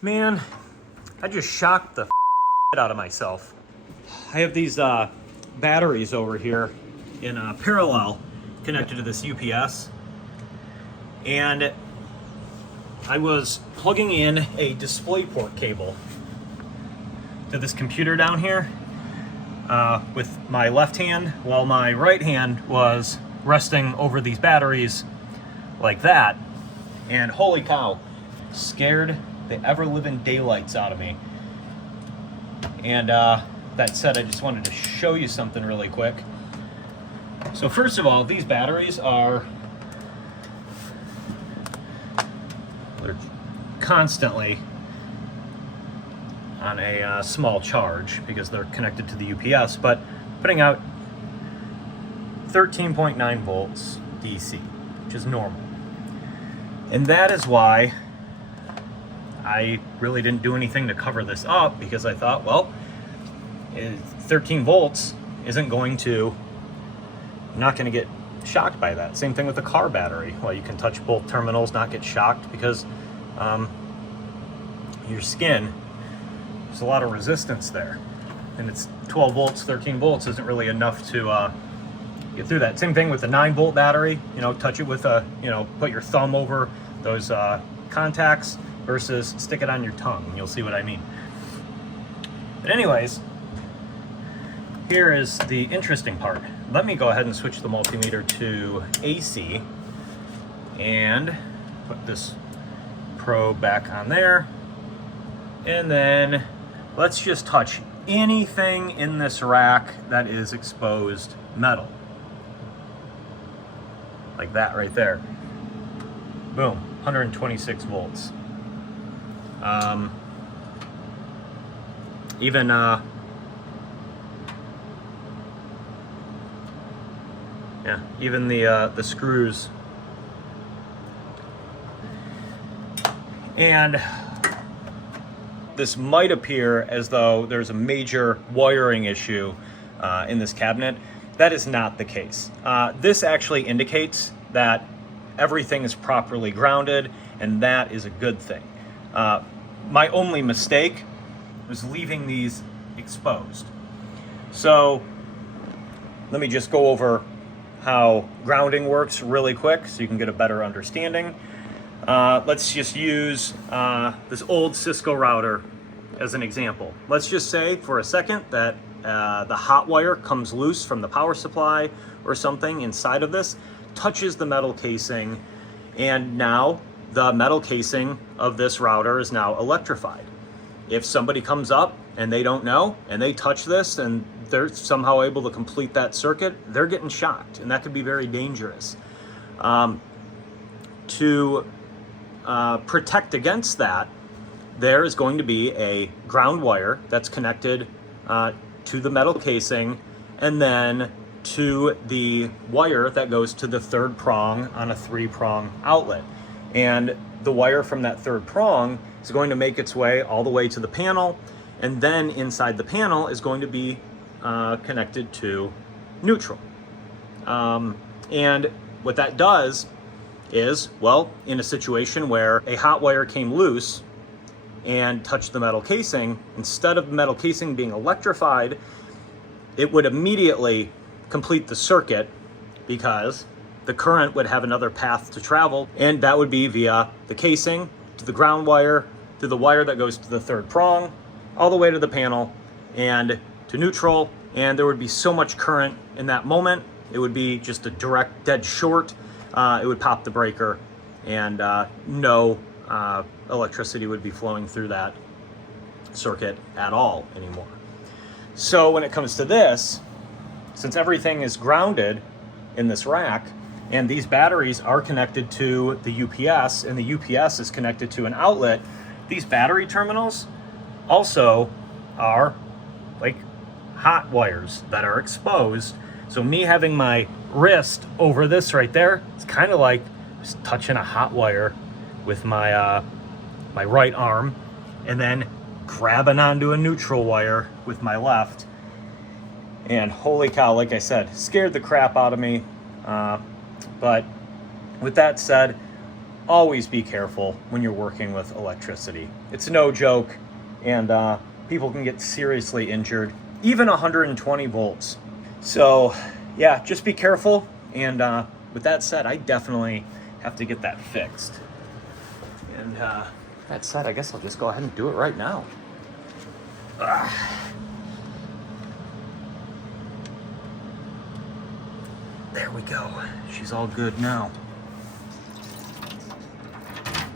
Man, I just shocked the out of myself. I have these batteries over here in parallel connected to this UPS, and I was plugging in a DisplayPort cable to this computer down here with my left hand, while my right hand was resting over these batteries like that, and holy cow, scared the ever-living daylights out of me. And that said, I just wanted to show you something really quick. So first of all, these batteries they're constantly on a small charge because they're connected to the UPS, but putting out 13.9 volts DC, which is normal. And that is why I really didn't do anything to cover this up, because I thought, well, 13 volts isn't going to, I'm not going to get shocked by that. Same thing with the car battery. Well, you can touch both terminals, not get shocked, because your skin, there's a lot of resistance there. And it's 12 volts, 13 volts isn't really enough to get through that. Same thing with the 9-volt battery. You know, touch it with put your thumb over those contacts versus stick it on your tongue, and you'll see what I mean. But anyways, here is the interesting part. Let me go ahead and switch the multimeter to AC and put this probe back on there. And then let's just touch anything in this rack that is exposed metal. Like that right there. Boom, 126 volts. Even the screws. And this might appear as though there's a major wiring issue in this cabinet. That is not the case. This actually indicates that everything is properly grounded, and that is a good thing. My only mistake was leaving these exposed. So let me just go over how grounding works really quick so you can get a better understanding. Let's just use this old Cisco router as an example. Let's just say for a second that the hot wire comes loose from the power supply or something inside of this, touches the metal casing, and now the metal casing of this router is now electrified. If somebody comes up and they don't know and they touch this and they're somehow able to complete that circuit, they're getting shocked, and that could be very dangerous. To protect against that, there is going to be a ground wire that's connected to the metal casing, and then to the wire that goes to the third prong on a 3-prong outlet. And the wire from that third prong is going to make its way all the way to the panel, and then inside the panel is going to be connected to neutral. And what that does is, well, in a situation where a hot wire came loose and touched the metal casing, instead of the metal casing being electrified, it would immediately complete the circuit, because the current would have another path to travel, and that would be via the casing to the ground wire, to the wire that goes to the third prong, all the way to the panel and to neutral. And there would be so much current in that moment, it would be just a direct dead short. It would pop the breaker, and no electricity would be flowing through that circuit at all anymore. So when it comes to this, since everything is grounded in this rack, and these batteries are connected to the UPS, and the UPS is connected to an outlet, these battery terminals also are like hot wires that are exposed. So me having my wrist over this right there, it's kind of like just touching a hot wire with my my right arm, and then grabbing onto a neutral wire with my left. And holy cow, like I said, scared the crap out of me. But with that said, always be careful when you're working with electricity. It's no joke, and people can get seriously injured, even 120 volts. So yeah, just be careful. And with that said, I definitely have to get that fixed. And that said, I guess I'll just go ahead and do it right now. There we go. She's all good now.